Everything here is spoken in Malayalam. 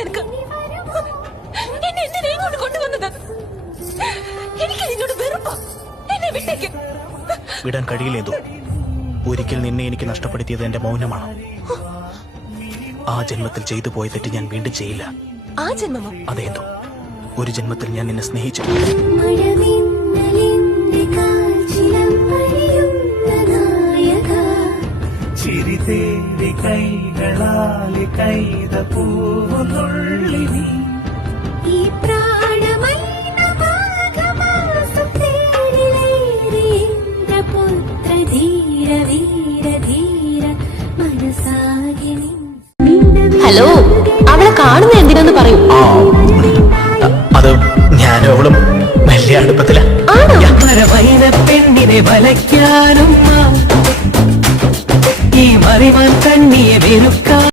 നിനക്ക്? എന്നെ എന്തിനാ ഇങ്ങോട്ട് കൊണ്ടുവന്നത്? എനിക്ക് നിന്നോട് വെറുപ്പാ. എന്നെ വിട്ടേക്ക്. വിടാൻ കഴിയില്ലേതോ? ഒരിക്കൽ നിന്നെ എനിക്ക് നഷ്ടപ്പെടുത്തിയത് എന്റെ മൗനമാണ്. ആ ജന്മത്തിൽ ചെയ്തു പോയ തെറ്റ് ഞാൻ വീണ്ടും ചെയ്യില്ല. ആ ജന്മമോ? അതേതോ ഒരു ജന്മത്തിൽ ഞാൻ നിന്നെ സ്നേഹിച്ചു. ചിരിതേടി കൈകളാലി കൈത പൂവുന്നുള്ളി നീ ഈ പ്രാണമൈന ഭാഗമാസം തേരിലേറിയ പുത്ര ധീര വീര ധീര മനസാകെ ഹലോ, അവളെ കാണുന്ന എന്തിനാന്ന് പറയൂ. അത് ഞാനും അവളും വലിയ അടുപ്പത്തില. പെണ്ണിനെ വലയ്ക്കാനും ഈ മറിമാൻ കണ്ണിയെ വെറുക്കാൻ